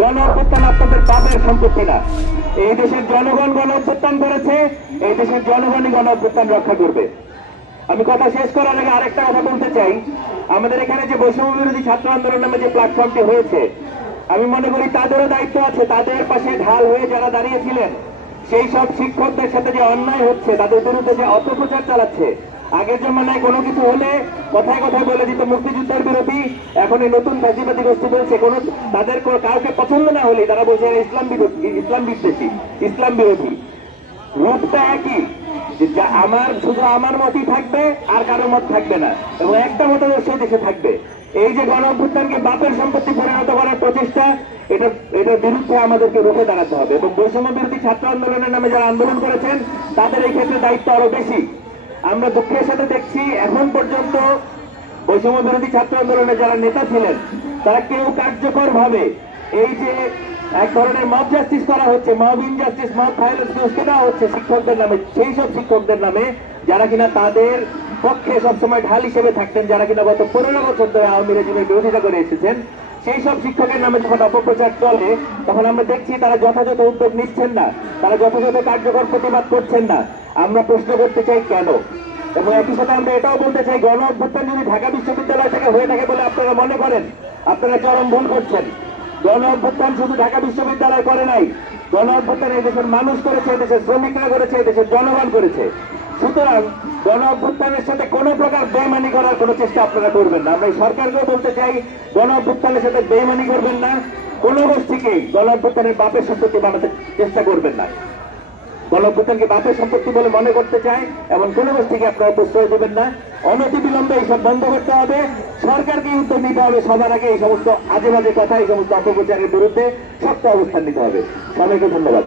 গণ অভ্যুত্থান আপনাদের বাপের সম্পত্তি না। এই দেশের জনগণ গণ অভ্যুত্থান করেছে, এই দেশের জনগণই গণ অভ্যুত্থান রক্ষা করবে। আমি কথা শেষ করার আগে আরেকটা কথা বলতে চাই, আমাদের এখানে যে বৈষম্য বিরোধী ছাত্র আন্দোলন নামে যে প্ল্যাটফর্মটি হয়েছে, আমি মনে করি তাদেরও দায়িত্ব আছে, তাদের পাশে ঢাল হয়ে যারা দাঁড়িয়েছিলেন সেই সব শিক্ষকদের সাথে যে অন্যায় হচ্ছে, তাদের বিরুদ্ধে যে অপপ্রচার চালাচ্ছে। আগের জমানায় কোনো কিছু হলে কথায় কথায় বলে দিত মুক্তিযুদ্ধের বিরোধী, এখন এই নতুন ফ্যাসিবাদী গোষ্ঠী বলছে কোনো তাদের কাউকে পছন্দ না হলে তারা বলছে ইসলাম বিরোধী, ইসলাম বিদ্বেষী, ইসলাম বিরোধী। রূপটা একই, যে আমার শুধু আমার মতই থাকবে আর কারোর মত থাকবে না, এবং একটা মতাদর্শ দেশে থাকবে। এই যে গণ অভ্যুত্থানকে বাপের সম্পত্তি পরিণত করার প্রচেষ্টা, এটার বিরুদ্ধে আমাদেরকে রুখে দাঁড়াতে হবে। এবং বৈষম্য বিরোধী ছাত্র আন্দোলনের নামে যারা আন্দোলন করেছেন তাদের এই ক্ষেত্রে দায়িত্ব আরো বেশি। আমরা দুঃখের সাথে দেখছি এখন পর্যন্ত বৈষম্য বিরোধী ছাত্র আন্দোলনে যারা নেতা ছিলেন তারা কেউ কার্যকর ভাবে এই যে এক ধরনের মব জাস্টিস করা হচ্ছে, মব ইনজাস্টিস, মব ভায়োলেন্স উস্কে দেওয়া হচ্ছে শিক্ষকদের নামে, সেই সব শিক্ষকদের নামে যারা কিনা তাদের পক্ষে সবসময় ঢাল হিসেবে থাকতেন, যারা কিনা গত 15 বছর ধরে আওয়ামী রেজিমের বিরোধিতা করে এসেছেন, সেই সব শিক্ষকের নামে যখন অপপ্রচার চলে তখন আমরা দেখছি তারা যথাযথ উদ্যোগ নিচ্ছেন না, তারা যথাযথ কার্যকর প্রতিবাদ করছেন না। আমরা প্রশ্ন করতে চাই কেন, এবং একই সাথে আমরা এটাও বলতে চাই গণ অভ্যুত্থান যদি ঢাকা বিশ্ববিদ্যালয় থেকে হয়ে থাকে বলে আপনারা মনে করেন, আপনারা চরম ভুল করছেন। গণ অভ্যুত্থান শুধু ঢাকা বিশ্ববিদ্যালয় করে নাই, গণ অভ্যুত্থান এই দেশের মানুষ করেছে, এই দেশের শ্রমিকরা করেছে, এই দেশের জনগণ করেছে। সুতরাং গণ অভ্যুত্থানের সাথে কোনো প্রকার বেইমানি করার কোনো চেষ্টা আপনারা করবেন না। আমরা এই সরকারকেও বলতে চাই গণ অভ্যুত্থানের সাথে বেইমানি করবেন না, কোনো গোষ্ঠীকেই গণ অভ্যুত্থানের বাপের সম্পত্তি বানাতে চেষ্টা করবেন না। গণ অভ্যুত্থানকে বাপের সম্পত্তি বলে মনে করতে চায় এমন কোন গোষ্ঠীকে আপনারা প্রশ্রয় দেবেন না। অনতিবিলম্বে এইসব বন্ধ করতে হবে, সরকারকে উদ্যোগ নিতে হবে, সবার আগে এই সমস্ত আজে বাজে কথা, এই সমস্ত অপপ্রচারের বিরুদ্ধে শক্ত অবস্থান নিতে হবে। সবাইকে ধন্যবাদ।